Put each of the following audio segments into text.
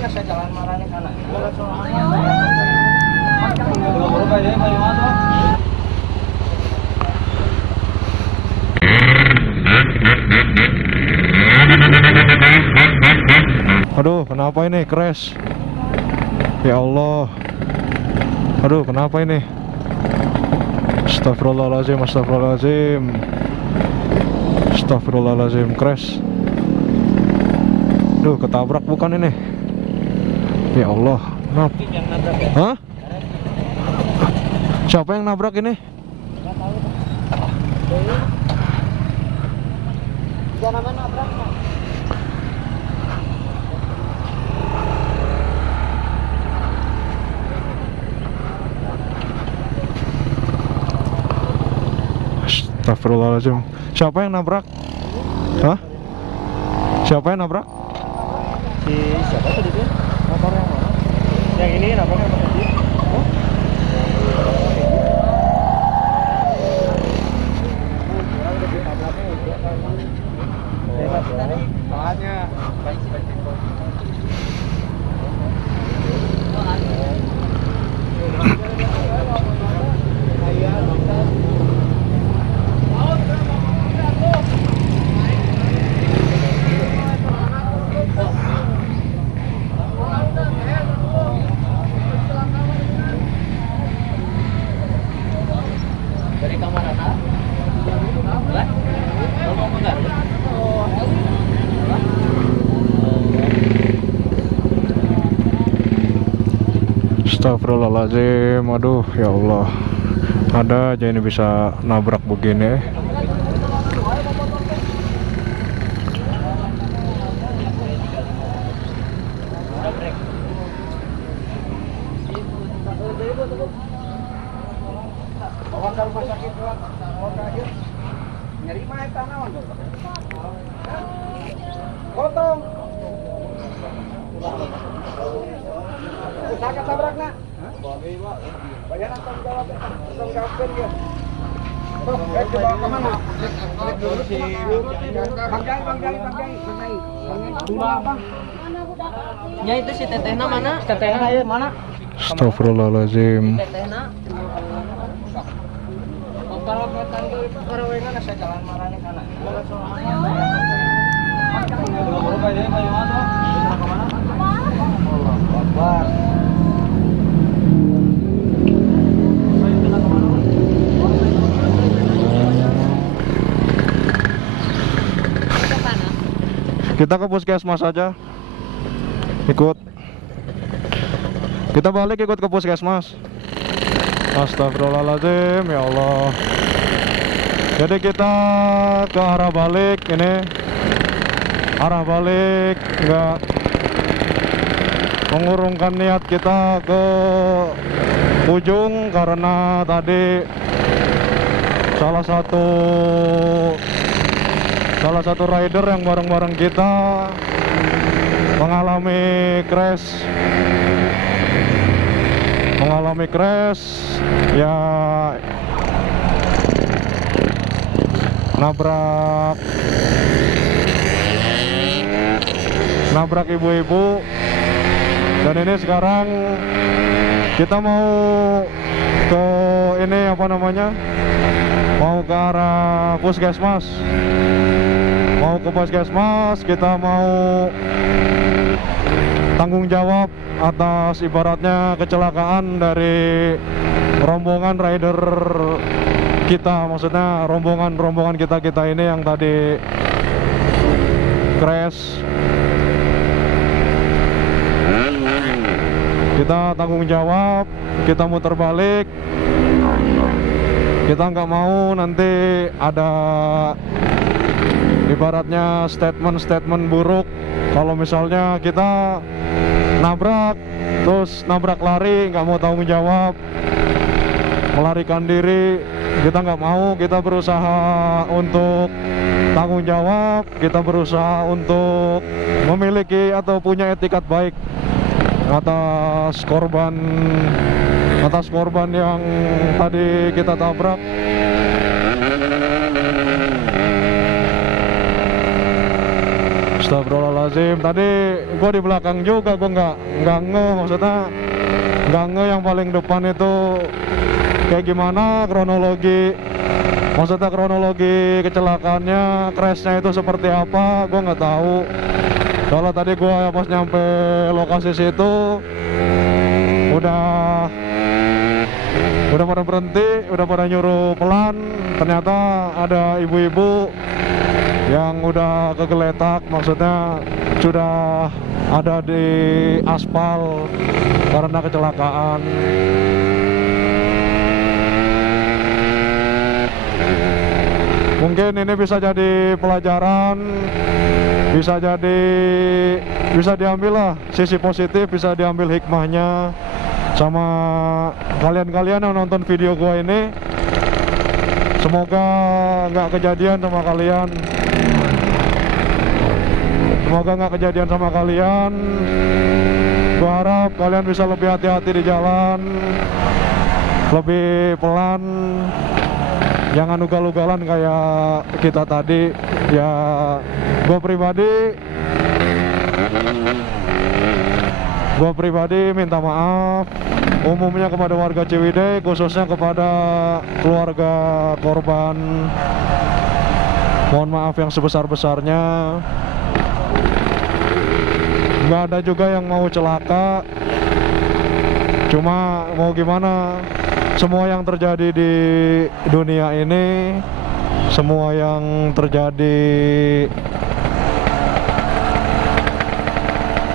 mana saya jalan marahnya sana. Aduh, kenapa ini crash? Ya Allah. Aduh, kenapa ini? Astagfirullahaladzim, astagfirullahaladzim. Astagfirullahaladzim, crash. Duh, ketabrak bukan ini? Ya Allah, kenapa? Hah? Siapa yang nabrak ini? Jangan nabrak. Astagfirullahaladzim. Siapa yang nabrak? Hah? Siapa yang nabrak? Si siapa tadi tuh? Motor yang mana? Yang ini nabraknya apa tadi? Oh? Dari kamar anak? Lah? Mau bentar? Astagfirullahaladzim. Aduh, ya Allah. Ada aja ini bisa nabrak begini. Bawa ke rumah sakit doang. Nyari mah eta naon? Potong. Usaha ketabrakna. Bayaran tanggung jawab. Tanggung jawabkeun ge. Dibawa ke mana? Bang Jai. Dulu apa? Ya itu si tetehna mana? Tetehna ya mana? Astagfirullahaladzim. Tetehna. Kalau tanggal karawengan saya jalan marahnya sana. Kita ke puskesmas aja. Ikut. Kita balik ikut ke puskesmas. Astagfirullahaladzim, ya Allah. Jadi kita ke arah balik ini. Arah balik enggak mengurungkan niat kita ke ujung karena tadi salah satu rider yang bareng-bareng kita mengalami crash ya, nabrak ibu-ibu. Dan ini sekarang kita mau ke ini apa namanya, mau ke arah puskesmas. Kita mau tanggung jawab atas ibaratnya kecelakaan dari rombongan rider kita, maksudnya rombongan kita ini yang tadi crash. Kita tanggung jawab, kita muter balik. Kita nggak mau nanti ada ibaratnya statement buruk kalau misalnya kita nabrak terus nabrak lari, nggak mau tanggung jawab, melarikan diri. Kita nggak mau, kita berusaha untuk tanggung jawab, kita berusaha untuk memiliki atau punya etikat baik atas korban yang tadi kita tabrak. Astagfirullahaladzim. Tadi gua di belakang juga, gua nggak ngeh, maksudnya nggak ngeh yang paling depan itu kayak gimana kronologi. Maksudnya kronologi kecelakaannya, crashnya itu seperti apa, gua nggak tahu. Soalnya tadi gua pas nyampe lokasi situ udah pada berhenti, udah pada nyuruh pelan. Ternyata ada ibu-ibu yang udah kegeletak, maksudnya sudah ada di aspal karena kecelakaan. Mungkin ini bisa jadi pelajaran, bisa diambil lah sisi positif, bisa diambil hikmahnya sama kalian-kalian yang nonton video gua ini. Semoga nggak kejadian sama kalian. Semoga nggak kejadian sama kalian. Gua harap kalian bisa lebih hati-hati di jalan, lebih pelan, jangan ugal-ugalan kayak kita tadi. Ya, gua pribadi minta maaf umumnya kepada warga Ciwidey, khususnya kepada keluarga korban. Mohon maaf yang sebesar-besarnya. Nggak ada juga yang mau celaka, cuma mau gimana, semua yang terjadi di dunia ini, semua yang terjadi,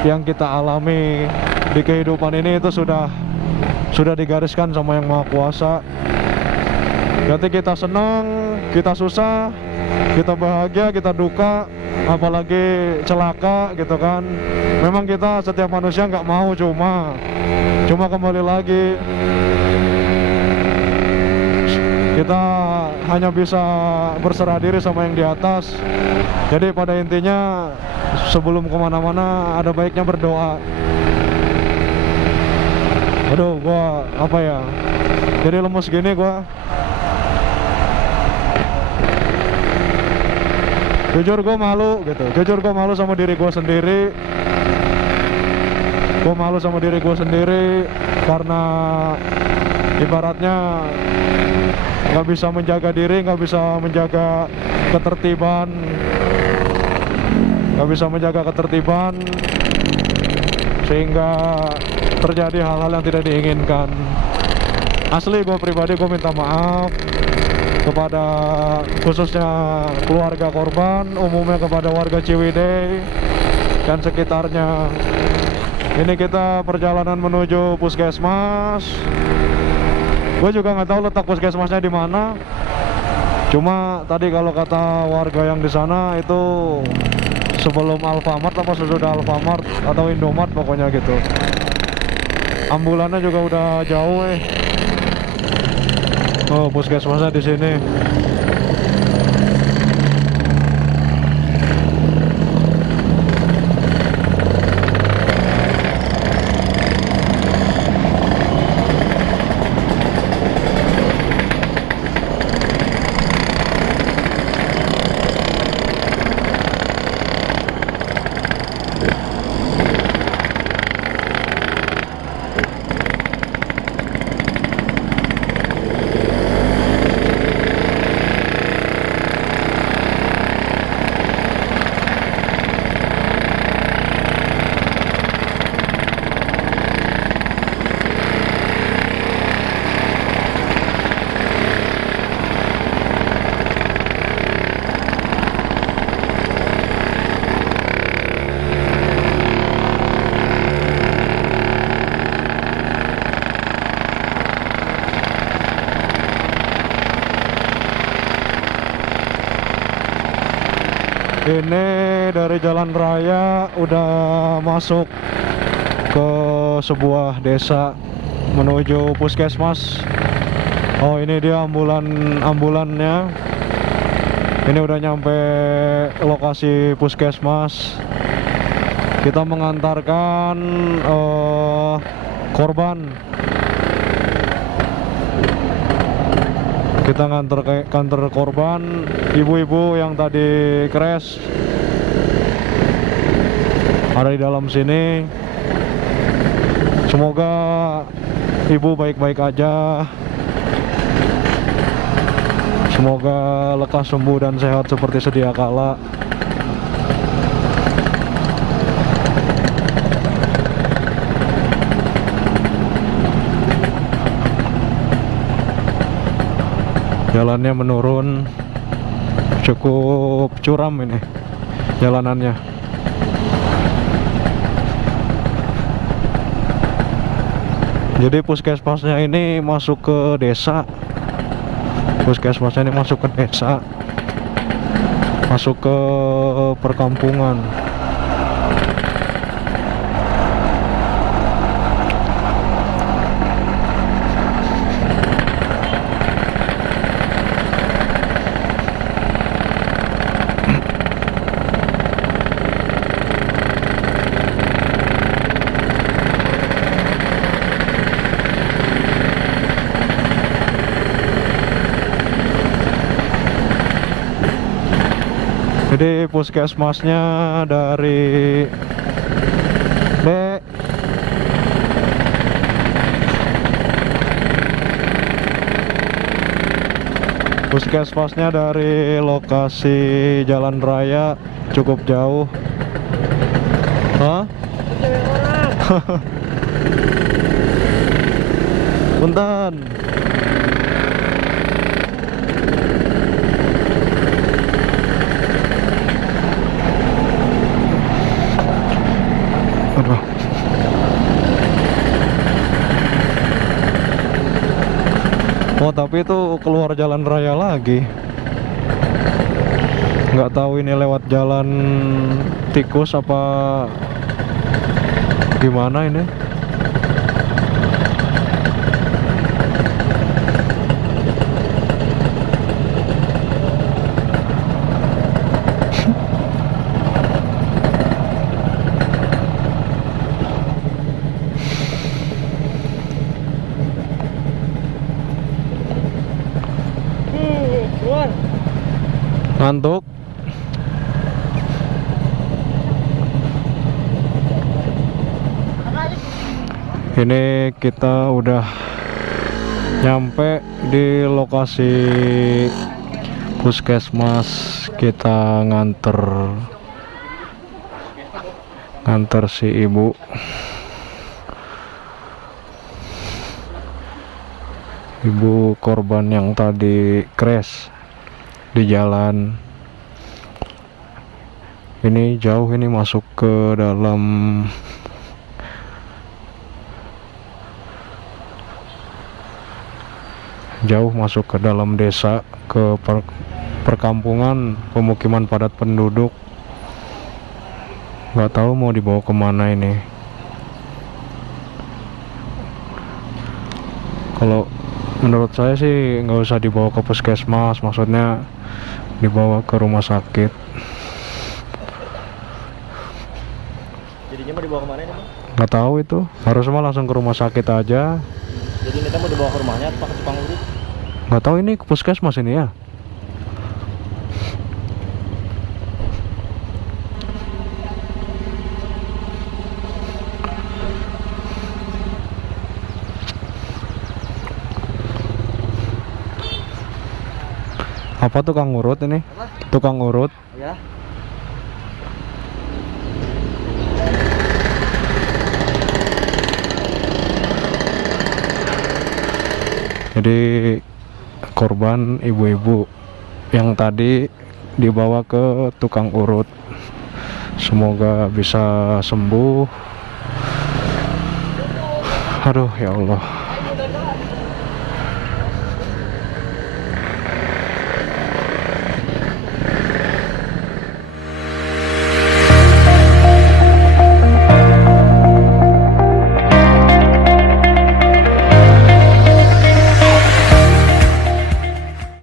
yang kita alami di kehidupan ini itu sudah digariskan sama Yang Maha Kuasa. Nanti kita senang, kita susah, kita bahagia, kita duka, apalagi celaka gitu kan. Memang kita setiap manusia nggak mau, cuma kembali lagi kita hanya bisa berserah diri sama yang di atas. Jadi pada intinya sebelum kemana-mana ada baiknya berdoa. Aduh, gua apa ya, jadi lemes gini gua. Jujur gua malu gitu, jujur gua malu sama diri gua sendiri. Gua malu sama diri gua sendiri karena ibaratnya nggak bisa menjaga diri, nggak bisa menjaga ketertiban, sehingga terjadi hal-hal yang tidak diinginkan. Asli gue pribadi gue minta maaf kepada khususnya keluarga korban, umumnya kepada warga Ciwidey dan sekitarnya. Ini kita perjalanan menuju puskesmas. Gue juga nggak tahu letak puskesmasnya di mana. Cuma tadi kalau kata warga yang di sana itu sebelum Alfamart apa sesudah Alfamart atau Indomart pokoknya gitu. Ambulannya juga udah jauh Oh, puskesmasnya di sini. Ini dari jalan raya udah masuk ke sebuah desa menuju puskesmas. Oh, ini dia ambulannya. Ini udah nyampe lokasi puskesmas. Kita mengantarkan korban. Kita nganter ke kantor korban, ibu-ibu yang tadi crash. ada di dalam sini. Semoga ibu baik-baik aja. Semoga lekas sembuh dan sehat seperti sedia kala. Jalannya menurun, cukup curam ini jalanannya. Jadi puskesmasnya ini masuk ke desa. Puskesmasnya ini masuk ke desa, masuk ke perkampungan. Jadi puskesmasnya dari Dek. Puskesmasnya dari lokasi jalan raya cukup jauh. Hah? Punten. Aduh. Oh, tapi itu keluar jalan raya lagi. Nggak tahu ini lewat jalan tikus apa gimana ini. Ngantuk. Ini kita udah nyampe di lokasi puskesmas. Kita nganter si ibu. Ibu korban yang tadi crash di jalan. Ini jauh, ini masuk ke dalam desa, ke perkampungan, pemukiman padat penduduk. Nggak tahu mau dibawa kemana ini. Kalau menurut saya sih nggak usah dibawa ke puskesmas, maksudnya dibawa ke rumah sakit. Jadinya mau dibawa kemana ini, Bang? Nggak tahu itu, harusnya langsung ke rumah sakit aja. Jadi kita mau dibawa ke rumahnya atau ke Cipanggurut? Nggak tahu, ini ke puskesmas ini ya. Apa tukang urut ini? Apa? Tukang urut. Ya. Jadi korban ibu-ibu yang tadi dibawa ke tukang urut. Semoga bisa sembuh. Aduh, ya Allah.